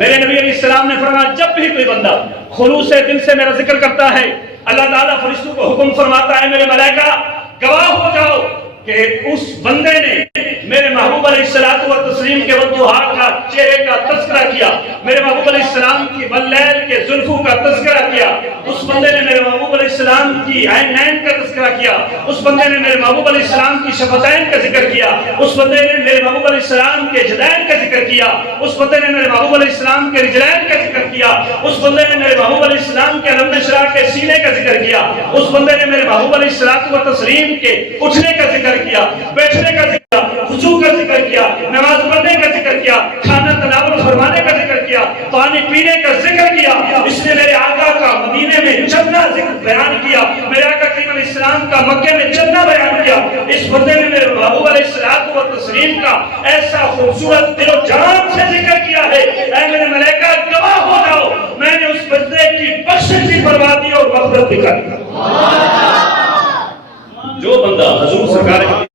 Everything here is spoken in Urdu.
میرے نبی علیہ السلام نے فرمایا جب بھی کوئی بندہ خلوص دل سے میرا ذکر کرتا ہے اللہ تعالیٰ فرشتوں کو حکم فرماتا ہے میرے ملائکہ گواہ ہو جاؤ کہ اس بندے نے میرے محبوب علیہ السلام و تسلیم کے وضوحات کا چہرے کا تذکرہ کیا، میرے محبوب علیہ السلام کی واللیل کے زلفوں کا تذکرہ کیا، اس بندے نے میرے محبوب علیہ السلام کی عینین کا تذکرہ کیا، اس بندے نے میرے محبوب علیہ السلام کی شفتین کا ذکر کیا، اس بندے نے میرے محبوب علیہ السلام کے جدین کا ذکر کیا، اس بندے نے میرے محبوب علیہ السلام کے رجلین کا ذکر کیا، اس بندے نے میرے محبوب علیہ السلام کے علم نشرہ کے سینے کا ذکر کیا، اس بندے نے میرے محبوب علیہ السلام و تسلیم کے اٹھنے کا ذکر کیا، بیٹھنے کا ذکر کیا، خضوع کا ذکر کیا، نماز پڑھنے کا ذکر کیا، کھانا تناول فرمانے کا ذکر کیا، پانی پینے کا ذکر کیا۔ اس نے میرے آقا کا مدینے میں چلنا ذکر بیان کیا، میرے آقا کریم علیہ السلام کا مکے میں چلنا بیان کیا۔ اس بندے نے میرے محبوب علیہ السلام و تسلیم کا ایسا خوبصورت دل و جان سے ذکر کیا ہے، اے میرے ملائکہ گواہ ہو جاؤ میں نے اس بندے کی بخشش بھی فرما دی اور مغفرت بھی کر دی۔ جو بندہ حضور سرکار